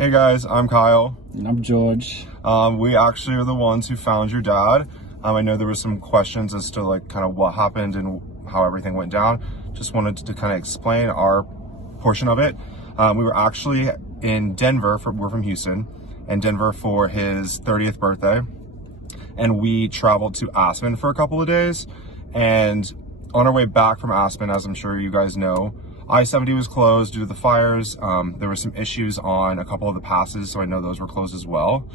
Hey guys, I'm Kyle. And I'm George. We actually are the ones who found your dad. I know there were some questions as to like kind of what happened and how everything went down. Just wanted to kind of explain our portion of it. We were actually in Denver, we're from Houston, in Denver for his 30th birthday. And we traveled to Aspen for a couple of days. And on our way back from Aspen, as I'm sure you guys know, I-70 was closed due to the fires. There were some issues on a couple of the passes, so I know those were closed as well.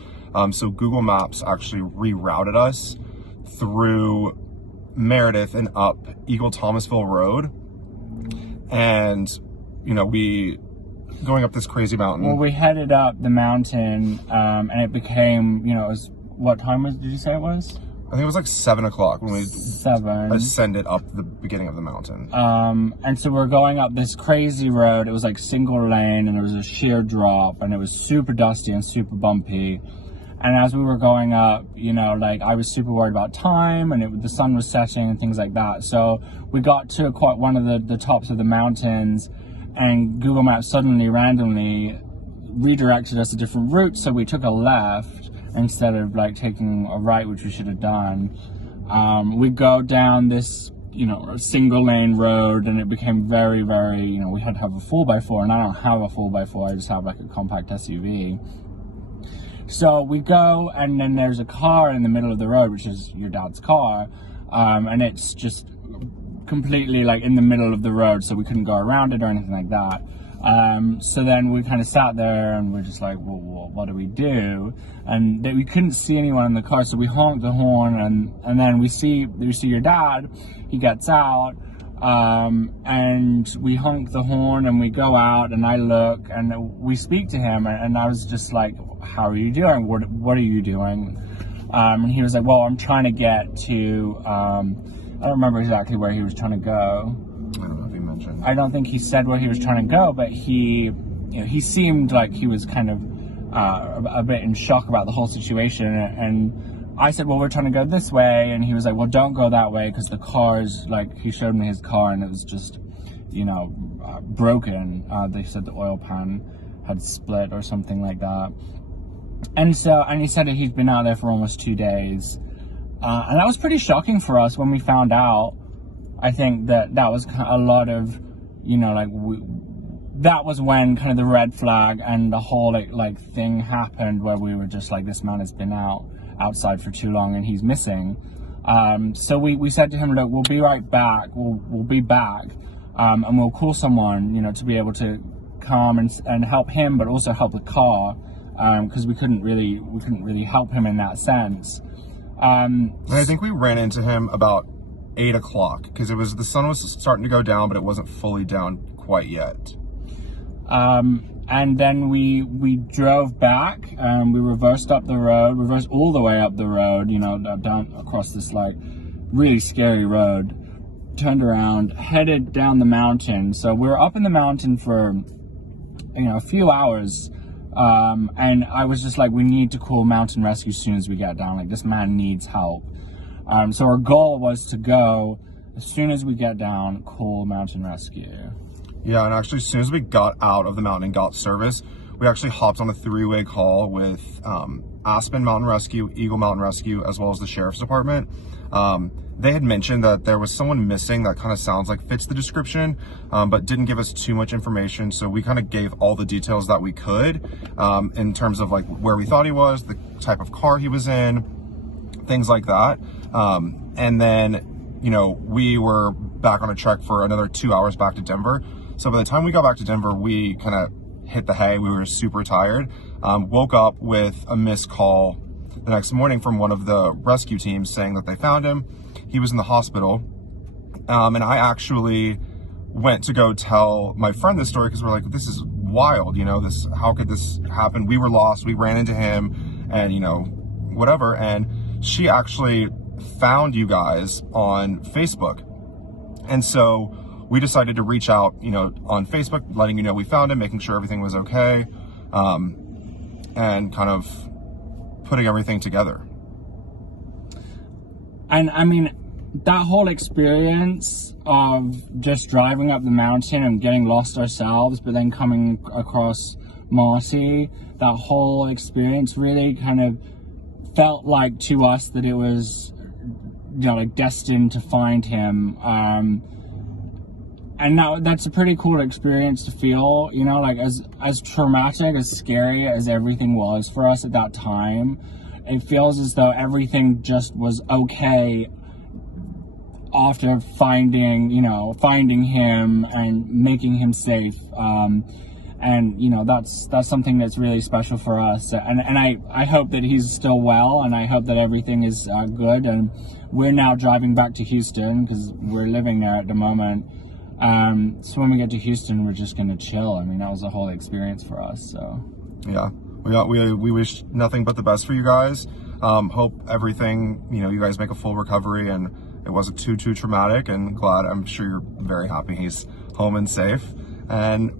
So Google Maps actually rerouted us through Meredith and up Eagle-Thomasville Road. And, you know, going up this crazy mountain. Well, we headed up the mountain, and it became, it was, what time did you say it was? I think it was like 7 o'clock when we 7 ascended up the beginning of the mountain. And so we're going up this crazy road. It was like single lane, and there was a sheer drop, and it was super dusty and super bumpy. And as we were going up, I was super worried about time, and the sun was setting and things like that. So we got to quite one of the tops of the mountains, and Google Maps suddenly randomly redirected us a different route. So we took a left instead of like taking a right, which we should have done. We go down this, single lane road, and it became very, very, we had to have a 4x4, and I don't have a 4x4, I just have like a compact SUV. So we go, and then there's a car in the middle of the road, which is your dad's car, and it's just completely like in the middle of the road, so we couldn't go around it or anything like that. So then we kind of sat there, and we're just like, well, what do we do? And we couldn't see anyone in the car, so we honked the horn, and then we see your dad. He gets out, and we honk the horn, and we go out, and I look, and we speak to him, and I was just like, how are you doing? What are you doing? And he was like, well, I'm trying to get to, I don't remember exactly where he was trying to go. I don't know if he mentioned. I don't think he said where he was trying to go, but he seemed like he was kind of a bit in shock about the whole situation. And I said, well, we're trying to go this way. And he was like, well, don't go that way, because the car's like, he showed me his car, and it was just, broken. They said the oil pan had split or something like that. And he said that he'd been out there for almost 2 days. And that was pretty shocking for us when we found out. I think that was a lot of, that was when kind of the red flag and the whole like thing happened, where we were just like, this man has been outside for too long and he's missing. So we said to him, look, we'll be right back. We'll be back, and we'll call someone, to be able to come and help him, but also help the car, because we couldn't really help him in that sense. I think we ran into him about 8 o'clock, because the sun was starting to go down, but it wasn't fully down quite yet. And then we drove back, we reversed all the way up the road, down across this like really scary road, turned around, headed down the mountain. So we were up in the mountain for, a few hours. And I was just like, we need to call mountain rescue as soon as we get down. Like, this man needs help. So our goal was to go, as soon as we get down, call mountain rescue. Yeah, and actually, as soon as we got out of the mountain and got service, we actually hopped on a 3-way call with Aspen Mountain Rescue, Eagle Mountain Rescue, as well as the Sheriff's Department. They had mentioned that there was someone missing that kind of sounds like fits the description, but didn't give us too much information. So we kind of gave all the details that we could, in terms of like where we thought he was, the type of car he was in, things like that. And then, we were back on a trek for another 2 hours back to Denver. So by the time we got back to Denver, we kind of hit the hay. We were super tired. Woke up with a missed call the next morning from one of the rescue teams saying that they found him. He was in the hospital. And I actually went to go tell my friend this story, because we're like, this is wild, how could this happen? We were lost. We ran into him, and, whatever. And she actually found you guys on Facebook. And so we decided to reach out, on Facebook, letting you know we found him, making sure everything was okay, and kind of putting everything together. And I mean, that whole experience of just driving up the mountain and getting lost ourselves, but then coming across Marty, that whole experience really kind of felt like to us that it was, you know, like destined to find him. And now that's a pretty cool experience to feel, you know, like as traumatic, as scary as everything was for us at that time, it feels as though everything just was okay after finding him and making him safe. And, you know, that's something that's really special for us. And I hope that he's still well, and I hope that everything is good. And we're now driving back to Houston because we're living there at the moment. So when we get to Houston, we're just going to chill. I mean, that was a whole experience for us. So yeah, we wish nothing but the best for you guys. Hope everything, you know, you guys make a full recovery and it wasn't too traumatic, and I'm sure you're very happy he's home and safe. And